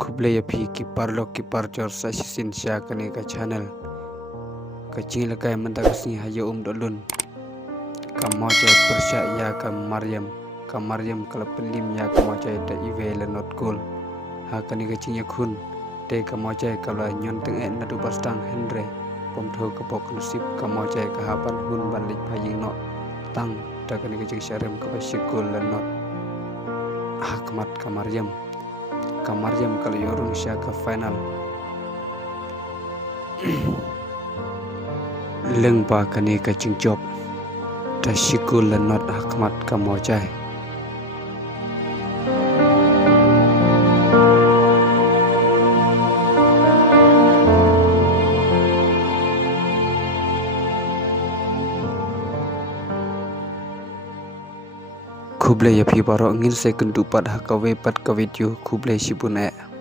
Kublai api kipar jor sa sisin sya kani ka channel kacing lakai mentakasni hayo dolun kamoja persya ya kam Maryam kala pelim ya kamoja da ive la not gol ha kani kacing yakun te kamoja kala nyonteng na du bastang henre pom tho kapok nusip kamoja kahapan hun balik phaying no tang da kani kacing syarem ka pasikul la not hakmat Maryam kalau yorung sya ke final leng pa kani kacing job tasikul lenot hakmat kamojai Kublai ya pi baro ngin se kendupat hakawe pat ka video Kublai sibune